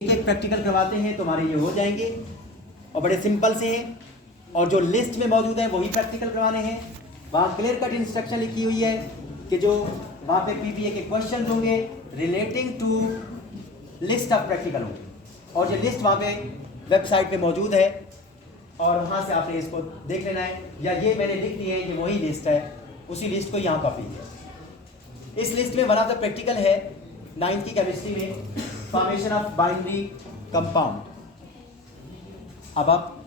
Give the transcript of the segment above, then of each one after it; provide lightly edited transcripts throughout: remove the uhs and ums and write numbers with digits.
एक प्रैक्टिकल करवाते हैं तुम्हारे ये हो जाएंगे और बड़े सिंपल से हैं, और जो लिस्ट में मौजूद है वही प्रैक्टिकल करवाने हैं। वहाँ क्लियर कट इंस्ट्रक्शन लिखी हुई है कि जो वहाँ पे पीपीए के क्वेश्चन होंगे relating to list of practical होंगे, और ये लिस्ट वहाँ पे वेबसाइट पे मौजूद है और वहाँ से आपने इसको देख लेना है, या ये मैंने लिख दी है कि वही लिस्ट है, उसी लिस्ट को यहाँ कॉपी किया। इस लिस्ट में वन ऑफ द प्रैक्टिकल है 9th की केमिस्ट्री में, फॉर्मेशन ऑफ बाइनरी कंपाउंड। अब आप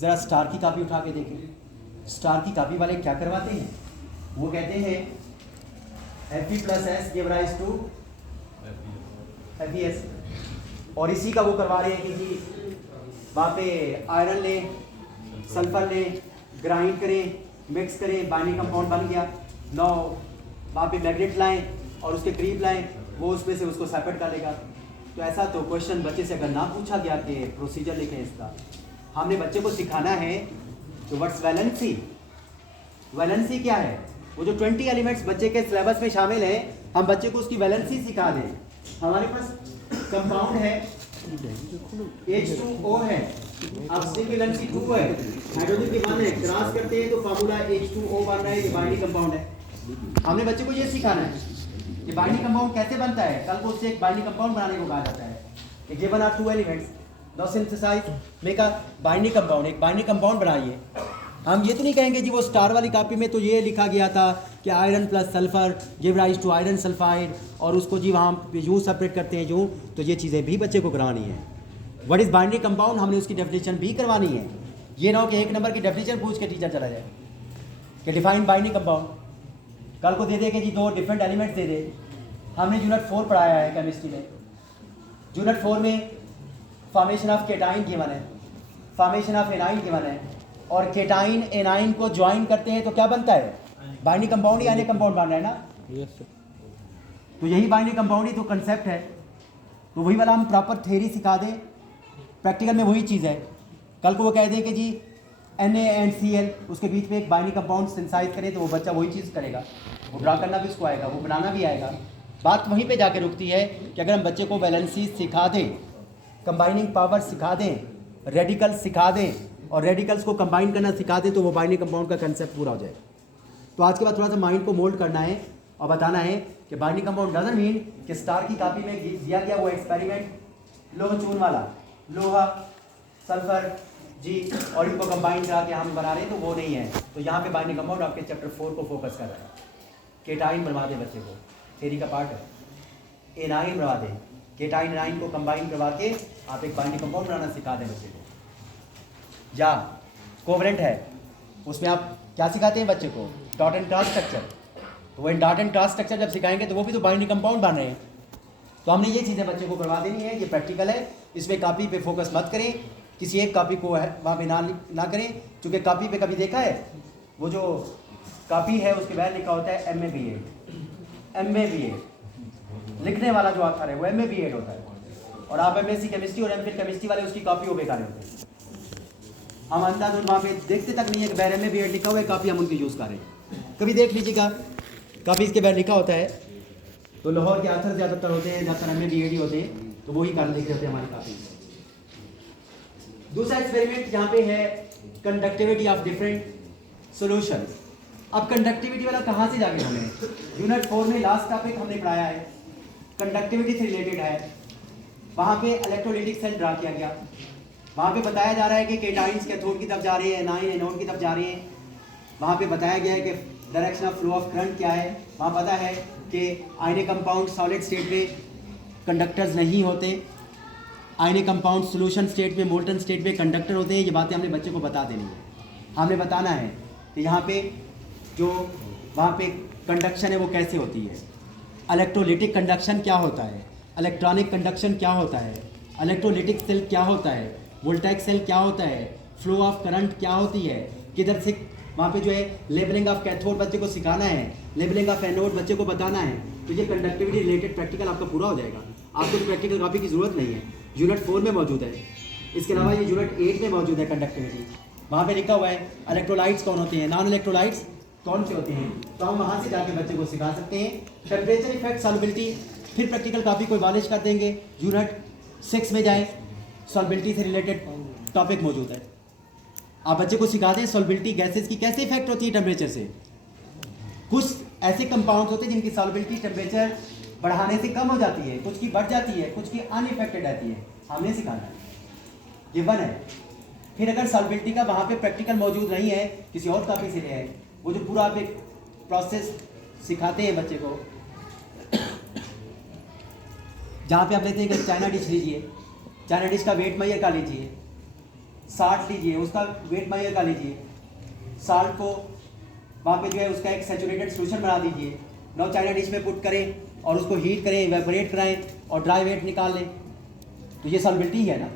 ज़रा स्टार की कॉपी उठा के देखें। स्टार की कॉपी वाले क्या करवाते हैं, वो कहते हैं Fe+S give rise to FeS, और इसी का वो करवा रहे हैं कि जी वहाँ पे आयरन लें, सल्फर लें, ग्राइंड करें, मिक्स करें, बाइनरी कंपाउंड बन गया। नौ वहाँ पे मैग्नेट लाएं और उसके करीब लाएं, वो उसमें से उसको सेपरेट कर लेगा। तो ऐसा तो क्वेश्चन बच्चे से अगर ना पूछा गया कि प्रोसीजर लिखें इसका, हमने बच्चे को सिखाना है तो व्हाट्स वैलेंसी। वैलेंसी क्या है, वो जो 20 एलिमेंट्स बच्चे के सिलेबस में शामिल हैं, हम बच्चे को उसकी वैलेंसी सिखा दें। हमारे पास कंपाउंड है H2O है, ऑक्सीजन की वैलेंसी 2 है, हाइड्रोजन की 1 है, क्रॉस करते हैं तो फार्मूला H2O बन रहा है, ये बाइनरी कंपाउंड है। हमने बच्चे को ये सिखाना है कि बाइनरी कंपाउंड कैसे बनता है, कल को उससे एक बाइनरी कंपाउंड बनाने को कहा जाता है। एक given are 2 elements, now synthesise make a binary compound, एक बाइनरी कंपाउंड बनाइए। हम ये तो नहीं कहेंगे जी वो स्टार वाली कॉपी में तो ये लिखा गया था कि iron plus sulphur give rise to iron sulphide, और उसको जी वहाँ यूँ सेपरेट करते हैं यूँ, तो ये चीज़ें भी बच्चे को करवानी है। व्हाट इज़ बाइनरी कंपाउंड, हमने उसकी डेफिनेशन भी करवानी है। ये ना हो कि 1 नंबर की डेफिनेशन पूछ के टीचर चला जाए कि डिफाइन बाइनरी कंपाउंड, कल को दे दे कि जी 2 डिफरेंट एलिमेंट्स दे दे। हमने यूनिट 4 पढ़ाया है केमिस्ट्री में, यूनिट 4 में फॉर्मेशन ऑफ केटाइन गिवन है, फॉर्मेशन ऑफ एनाइन गिवन है, और केटाइन एनाइन को ज्वाइन करते हैं तो क्या बनता है, बाइनरी कंपाउंड या आयनिक कंपाउंड बन रहा है ना। Yes sir. तो यही बाइनरी कंपाउंड ही तो कंसेप्ट है, तो वही वाला हम प्रॉपर थ्योरी सिखा दें, प्रैक्टिकल में वही चीज़ है। कल को वो कह दें कि जी Na&Cl उसके बीच में एक बाइनरी कंपाउंड सिंथेसाइज करें, तो वो बच्चा वही चीज़ करेगा, वो ड्रा करना भी उसको आएगा, वो बनाना भी आएगा। बात वहीं पे जाके रुकती है कि अगर हम बच्चे को वैलेंसी सिखा दें, कंबाइनिंग पावर सिखा दें, रेडिकल्स सिखा दें और रेडिकल्स को कंबाइन करना सिखा दें, तो वो बाइनरी कंपाउंड का कंसेप्ट पूरा हो जाएगा। तो आज के बाद थोड़ा सा माइंड को मोल्ड करना है और बताना है कि बाइनरी कंपाउंड डजंट मीन कि स्टार की कॉपी में दिया गया वो एक्सपेरिमेंट लोह चून वाला, लोहा सल्फर जी और इनको कंबाइन करा के हम बना रहे हैं, तो वो नहीं है। तो यहाँ पे बाइनरी कंपाउंड आपके चैप्टर 4 को फोकस कर रहा है। केटाइन बनवा दें बच्चे को, थ्योरी का पार्ट है। एनाइन बनवा दें, केटाइन एनाइन को कंबाइन करवा के आप एक बाइनरी कंपाउंड बनाना सिखा दें बच्चे को। या कोवलेंट है, उसमें आप क्या सिखाते हैं बच्चे को, डॉट एंड क्रॉस स्ट्रक्चर। तो वो डॉट एंड क्रॉस स्ट्रक्चर जब सिखाएंगे तो वो भी तो बाइनरी कंपाउंड बन रहे हैं। तो हमने ये चीज़ें बच्चे को करवा देनी है, ये प्रैक्टिकल है, इसमें कॉपी पे फोकस मत करें, किसी एक कॉपी को वहाँ पे ना करें, क्योंकि कॉपी पे कभी देखा है वो जो कॉपी है उसके बाहर लिखा होता है MA BA, लिखने वाला जो ऑथर है वो MA BA होता है, और आप MSc केमिस्ट्री और MPhil केमिस्ट्री वाले उसकी कॉपी वो बेकार होते हैं। हम अंदाज वहाँ पे देखते तक नहीं है कि बाहर MA BA लिखा हुआ है, कॉपी हम उनकी यूज़ करें। कभी देख लीजिएगा कॉपी इसके बाहर लिखा होता है, तो लाहौर के ऑथर ज़्यादातर होते हैं, ज़्यादातर MA BA होते हैं, तो वही कारण लिख रहे होते हैं हमारी कॉपी। दूसरा एक्सपेरिमेंट यहाँ पे है कंडक्टिविटी ऑफ डिफरेंट सॉल्यूशंस। अब कंडक्टिविटी वाला कहाँ से जाके हमें, यूनिट 4 में लास्ट टॉपिक हमने पढ़ाया है, कंडक्टिविटी से रिलेटेड है। वहाँ पे इलेक्ट्रोलाइटिक सेल ड्रा किया गया, वहाँ पे बताया जा रहा है कि केटाइंस कैथोड की तरफ जा रही है, एनाइन एनोड की तरफ जा रही है। वहाँ पे बताया गया है कि direction of flow of current क्या है। वहाँ पता है कि आयनिक कंपाउंड सॉलिड स्टेट में कंडक्टर्स नहीं होते, आयनिक कंपाउंड सोल्यूशन स्टेट में, मोल्टन स्टेट में कंडक्टर होते हैं। ये बातें हमने बच्चे को बता देनी है। हमने बताना है कि यहाँ पे जो वहाँ पे कंडक्शन है वो कैसे होती है, इलेक्ट्रोलिटिक कंडक्शन क्या होता है, इलेक्ट्रॉनिक कंडक्शन क्या होता है, इलेक्ट्रोलिटिक सेल क्या होता है, वोल्टेक सेल क्या होता है, फ्लो ऑफ करंट क्या होती है, किधर से वहाँ पे जो है लेबलिंग ऑफ कैथोड बच्चे को सिखाना है, लेबलिंग ऑफ एनोड बच्चे को बताना है। तो ये कंडक्टिविटी रिलेटेड प्रैक्टिकल आपका पूरा हो जाएगा, आपको तो प्रैक्टिकल कॉपी की ज़रूरत नहीं है, यूनिट 4 में मौजूद है। इसके अलावा ये यूनिट 8 में मौजूद है कंडक्टिविटी। वहाँ पे लिखा हुआ है इलेक्ट्रोलाइट्स कौन होते हैं, नॉन इलेक्ट्रोलाइट्स कौन से होते हैं, तो हम वहाँ से जाके बच्चे को सिखा सकते हैं। टेम्परेचर इफेक्ट सॉल्युबिलिटी, फिर प्रैक्टिकल कॉपी को एबॉलिश कर देंगे। यूनिट 6 में जाएं, सॉल्बिलिटी से रिलेटेड टॉपिक मौजूद है। आप बच्चे को सिखा दें सॉल्बिलिटी गैसेस की कैसे इफेक्ट होती है टेम्परेचर से। कुछ ऐसे कंपाउंड्स होते हैं जिनकी सॉल्बिलिटी टेम्परेचर बढ़ाने से कम हो जाती है, कुछ की बढ़ जाती है, कुछ की अनइफेक्टेड रहती है। हमने सिखाना है, गिवन है। फिर अगर सॉल्बिलिटी का वहाँ पे प्रैक्टिकल मौजूद नहीं है, किसी और टॉपिक से ले आए, वो जो पूरा आप एक प्रोसेस सिखाते हैं बच्चे को, जहाँ पे आप लेते हैं कि चाइना डिश लीजिए, चाइना डिश का वेट मेजर का लीजिए, साल्ट लीजिए, उसका वेट मेजर का लीजिए, साल्ट को वहाँ पे जो है उसका एक सैचुरेटेड सोल्यूशन बना दीजिए, नौ चाइना डिश में पुट करें और उसको हीट करें, इवेपोरेट कराएं और ड्राई वेट निकाल लें, तो ये सॉल्बिलिटी है ना।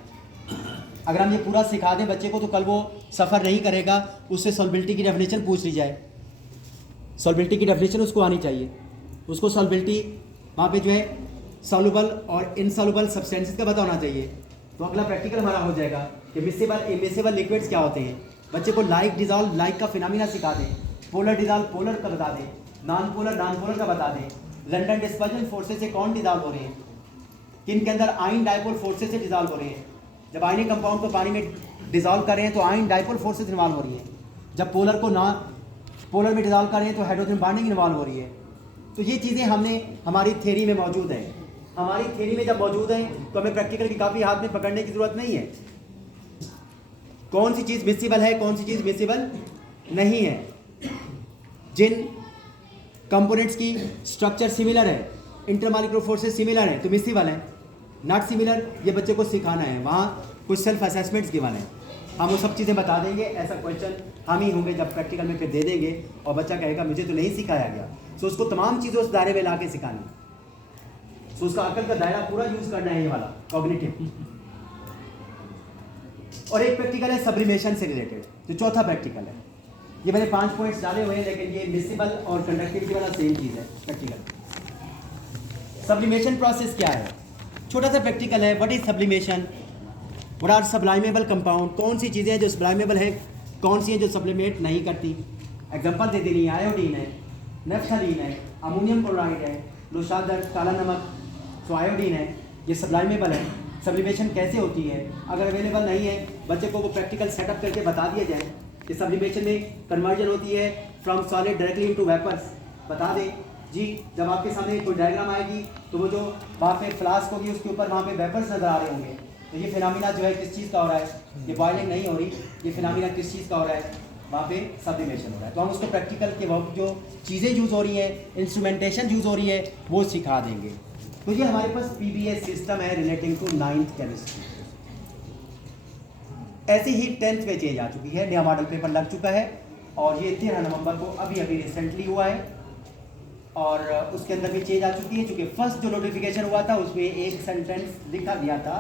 अगर हम ये पूरा सिखा दें बच्चे को तो कल वो सफ़र नहीं करेगा, उससे सॉल्बिलिटी की डेफिनेशन पूछ ली जाए, सॉल्बिलिटी की डेफिनेशन उसको आनी चाहिए, उसको सॉल्बिलिटी वहाँ पे जो है सॉल्युबल और इनसॉल्युबल सब्सटेंसेस का पता होना चाहिए। तो अगला प्रैक्टिकल हमारा हो जाएगा कि मिसेबल इमिसेबल लिक्विड्स क्या होते हैं। बच्चे को लाइक डिजॉल्व लाइक का फिनोमिना सिखा दें, पोलर डिजॉल्व पोलर का बता दें, नॉन पोलर का बता दें, लंडन डिस्पर्जन फोर्सेस से कौन डिजॉल्व हो रहे हैं, किन के अंदर आयन डाइपोल फोर्सेस से डिजॉल्व हो रहे हैं। जब आयनिक कंपाउंड को पानी में डिजॉल्व कर रहे हैं तो आयन डाइपोल फोर्सेस इन्वॉल्व हो रही है, जब पोलर को ना पोलर में डिजॉल्व कर रहे हैं तो हाइड्रोजन बॉन्डिंग इन्वॉल्व हो रही है। तो ये चीज़ें हमने हमारी थ्योरी में मौजूद है, हमारी थ्योरी में जब मौजूद है तो हमें प्रैक्टिकल की काफ़ी हाथ में पकड़ने की ज़रूरत नहीं है। कौन सी चीज़ मिसिबल है, कौन सी चीज़ मिसिबल नहीं है, जिन कंपोनेंट्स की स्ट्रक्चर सिमिलर है, इंटरमॉलिक्यूलर फोर्सेस सिमिलर हैं तो मिसिबल है, नॉट सिमिलर ये बच्चे को सिखाना है। वहाँ कुछ सेल्फ असेसमेंट्स गिवन है, हम वो सब चीज़ें बता देंगे। ऐसा क्वेश्चन हम ही होंगे जब प्रैक्टिकल में फिर दे देंगे और बच्चा कहेगा मुझे तो नहीं सिखाया गया। तो उसको तमाम चीज़ें उस दायरे में ला के सिखानी, तो उसका अकल का दायरा पूरा यूज़ करना है, ये वाला कॉग्निटिव। और एक प्रैक्टिकल है सब्लिमेशन से रिलेटेड, जो चौथा प्रैक्टिकल है। ये मैंने 5 पॉइंट्स डाले हुए हैं, लेकिन ये मिसिबल और कंडक्टिविटी वाला सेम चीज़ है प्रैक्टिकल। सब्लिमेशन प्रोसेस क्या है, छोटा सा प्रैक्टिकल है। What is sublimation, what are sublimable compound, कौन सी चीज़ें हैं जो सब्लाइमेबल है, कौन सी हैं जो सब्लिमेट नहीं करती। एग्जांपल दे देनी, आयोडीन है, नेफ्थलीन है, अमोनियम क्लोराइड है, लोशादर, काला नमक, तो आयोडीन है, ये सब्लाइमेबल है। सब्लिमेशन कैसे होती है, अगर अवेलेबल नहीं है बच्चे को वो प्रैक्टिकल सेटअप करके बता दिया जाए कि सब्लिमेशन में कन्वर्जन होती है from solid directly into vapours, बता दें जी। जब आपके सामने कोई डायग्राम आएगी तो वो जो वहाँ पे फ्लास्क होगी उसके ऊपर वहाँ पे वेपर्स नज़र आ रहे होंगे, तो ये फिनोमिना जो है किस चीज़ का हो रहा है, ये बॉइलिंग नहीं हो रही, ये फिनोमिना किस चीज़ का हो रहा है, वहाँ पे सब्लिमेशन हो रहा है। तो हम उसको प्रैक्टिकल के वक्त जो चीज़ें यूज़ हो रही हैं, इंस्ट्रूमेंटेशन यूज़ हो रही है, वो सिखा देंगे। तो ये हमारे पास PBS सिस्टम है रिलेटिंग टू 9th केमिस्ट्री। ऐसे ही 10th में चेंज आ चुकी है, नया मॉडल पेपर लग चुका है और ये 13 नवंबर को अभी रिसेंटली हुआ है और उसके अंदर भी चेंज आ चुकी है। चूँकि फर्स्ट जो नोटिफिकेशन हुआ था उसमें एक सेंटेंस लिखा गया था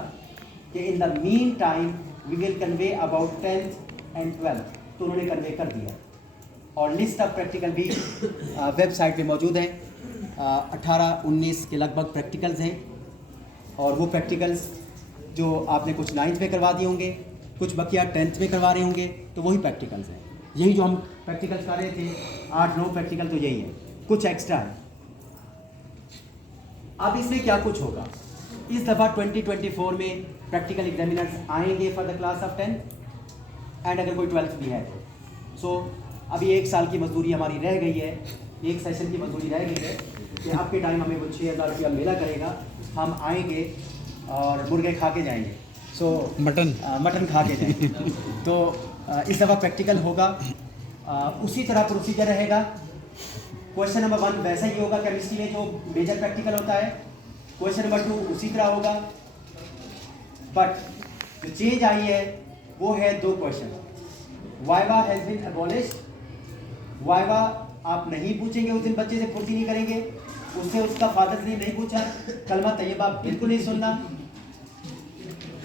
कि in the meantime we will convey about 10th and 12th, तो उन्होंने कन्वे कर दिया और लिस्ट ऑफ प्रैक्टिकल भी वेबसाइट पे मौजूद है। 18-19 के लगभग प्रैक्टिकल्स हैं और वो प्रैक्टिकल्स जो आपने कुछ 9th में करवा दिए होंगे, कुछ बकिया 10th में करवा रहे होंगे, तो वही प्रैक्टिकल्स हैं। यही जो हम प्रैक्टिकल्स कर रहे थे 8-9 प्रैक्टिकल तो यही है, कुछ एक्स्ट्रा है। अब इसमें क्या कुछ होगा, इस दफ़ा 2024 में प्रैक्टिकल एग्जामिनर्स आएंगे for the class of 10th and अगर कोई 12th भी है तो सो अभी 1 साल की मजदूरी हमारी रह गई है, एक सेशन की मजदूरी रह गई है कि आपके टाइम हमें वो 6,000 रुपया मेला करेगा, हम आएंगे और मुर्गे खा के जाएंगे, सो मटन खा के जाएंगे। तो इस दफ़ा प्रैक्टिकल होगा, उसी तरह प्रोसीजर रहेगा। क्वेश्चन नंबर 1 वैसा ही होगा केमिस्ट्री में जो मेजर प्रैक्टिकल होता है, क्वेश्चन नंबर 2 उसी तरह होगा, बट जो चेंज आई है वो है 2 question. Viva has been abolished, viva आप नहीं पूछेंगे उस दिन, बच्चे से फुर्ती नहीं करेंगे, उससे उसका फादर्स ने नहीं पूछा, कलमा तैयबा बिल्कुल नहीं सुनना,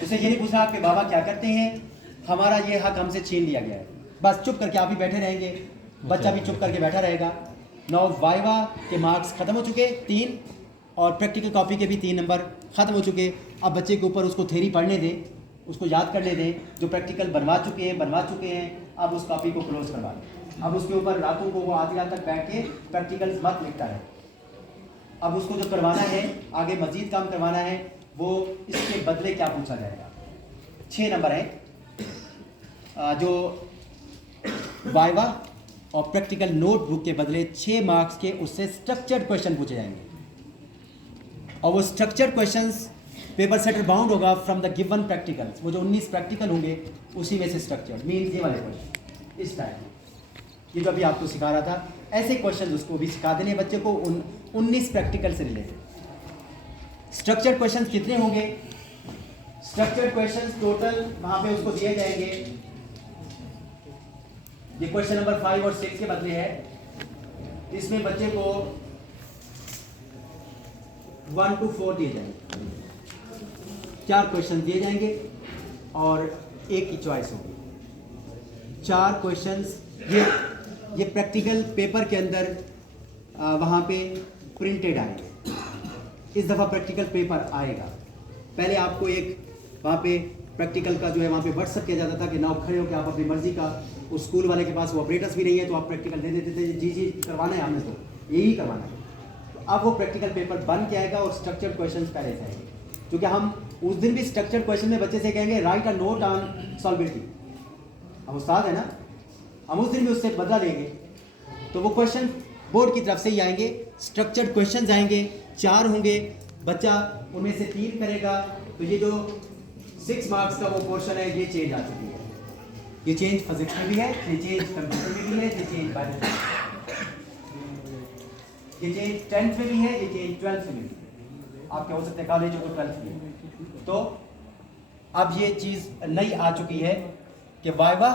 उसे ये नहीं पूछना आपके बाबा क्या करते हैं, हमारा ये हक हमसे छीन लिया गया है, बस चुप करके आप ही बैठे रहेंगे, बच्चा भी चुप करके बैठा रहेगा। नौ वाइवा के मार्क्स ख़त्म हो चुके 3 और प्रैक्टिकल कॉपी के भी 3 नंबर ख़त्म हो चुके। अब बच्चे के ऊपर उसको थ्योरी पढ़ने दें, उसको याद करने दें, जो प्रैक्टिकल बनवा चुके हैं, अब उस कॉपी को क्लोज करवा दें। अब उसके ऊपर रातों को वो आधी रात तक बैठ के प्रैक्टिकल मत लिखता है। अब उसको जो करवाना है, आगे मज़ीद काम करवाना है, वो इसके बदले क्या पूछा जाएगा। 6 नंबर है जो वाइवा और प्रैक्टिकल नोटबुक के बदले 6 मार्क्स के उससे स्ट्रक्चर्ड क्वेश्चन पूछे जाएंगे, और वो structured questions paper setter bound होगा फ्रॉम द गिवन प्रैक्टिकल्स। वो जो 19 प्रैक्टिकल होंगे उसी में से स्ट्रक्चर्ड मीन्स ये वाले क्वेश्चन इस टाइप। ये जो अभी आपको सिखा रहा था ऐसे क्वेश्चन उसको भी सिखा देने बच्चे को 19 प्रैक्टिकल से रिलेटेड। स्ट्रक्चर्ड क्वेश्चंस कितने होंगे? स्ट्रक्चर्ड क्वेश्चंस टोटल वहां पे उसको दिए जाएंगे, ये क्वेश्चन नंबर 5 और 6 के बदले है। इसमें बच्चे को 1 to 4 दिए जाएंगे, 4 क्वेश्चन दिए जाएंगे और एक की चॉइस होगी। 4 क्वेश्चंस ये प्रैक्टिकल पेपर के अंदर वहाँ पे प्रिंटेड आएंगे। इस दफ़ा प्रैक्टिकल पेपर आएगा। पहले आपको एक वहाँ पे प्रैक्टिकल का जो है वहाँ पे व्हाट्सअप किया जाता था कि ना खड़े हो कि आप अपनी मर्जी का, उस स्कूल वाले के पास वो ऑपरेटर्स भी नहीं है तो आप प्रैक्टिकल दे देते थे, जी करवाना है हमने तो यही करवाना है। तो अब वो प्रैक्टिकल पेपर बन के आएगा और स्ट्रक्चर्ड क्वेश्चन पहले से आएंगे, क्योंकि हम उस दिन भी स्ट्रक्चर्ड क्वेश्चन में बच्चे से कहेंगे राइट अ नोट ऑन सॉल्बिलिटी। अब उस्ताद है ना, हम उस दिन भी उससे बदला लेंगे। तो वो क्वेश्चन बोर्ड की तरफ से ही आएंगे, स्ट्रक्चर्ड क्वेश्चंस आएंगे, 4 होंगे, बच्चा उनमें से 3 करेगा। तो ये जो 6 मार्क्स का वो पोर्शन है ये चेंज आ चुकी है। ये चेंज फिजिक्स में भी है, ये चेंज कंप्यूटर में भी है, ये चेंज बायोलॉजी, ये चेंज 10th में भी है, ये चेंज 12th में भी है। आपके हो सकते हैं कॉलेज को 12th में। तो अब ये चीज़ नई आ चुकी है कि वाइवा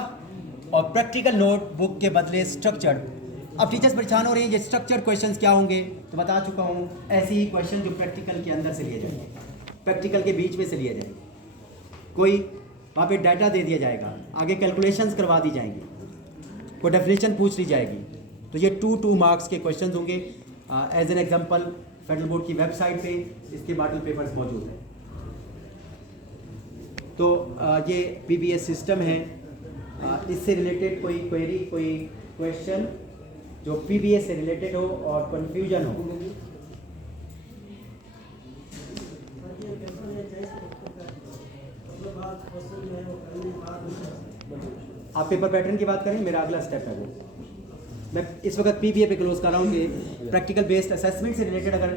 और प्रैक्टिकल नोटबुक के बदले स्ट्रक्चर्ड। अब टीचर्स परेशान हो रही हैं ये स्ट्रक्चर्ड क्वेश्चंस क्या होंगे, तो बता चुका हूँ ऐसे ही क्वेश्चन जो प्रैक्टिकल के अंदर से लिए जाएंगे, प्रैक्टिकल के बीच में से लिए जाएंगे। कोई वहाँ पे डाटा दे दिया जाएगा, आगे कैलकुलेशंस करवा दी जाएंगी, कोई डेफिनेशन पूछ ली जाएगी। तो ये 2 मार्क्स के क्वेश्चन होंगे। As an example federal board की वेबसाइट पे इसके मॉडल पेपर्स मौजूद हैं। तो ये PBS सिस्टम है, इससे रिलेटेड कोई क्वेरी, कोई क्वेश्चन जो PBS से रिलेटेड हो और कन्फ्यूजन हो, आप पेपर पैटर्न की बात करें, मेरा अगला स्टेप है वो। मैं इस वक्त PBA पे क्लोज कर रहा हूँ कि प्रैक्टिकल बेस्ड असेसमेंट से रिलेटेड अगर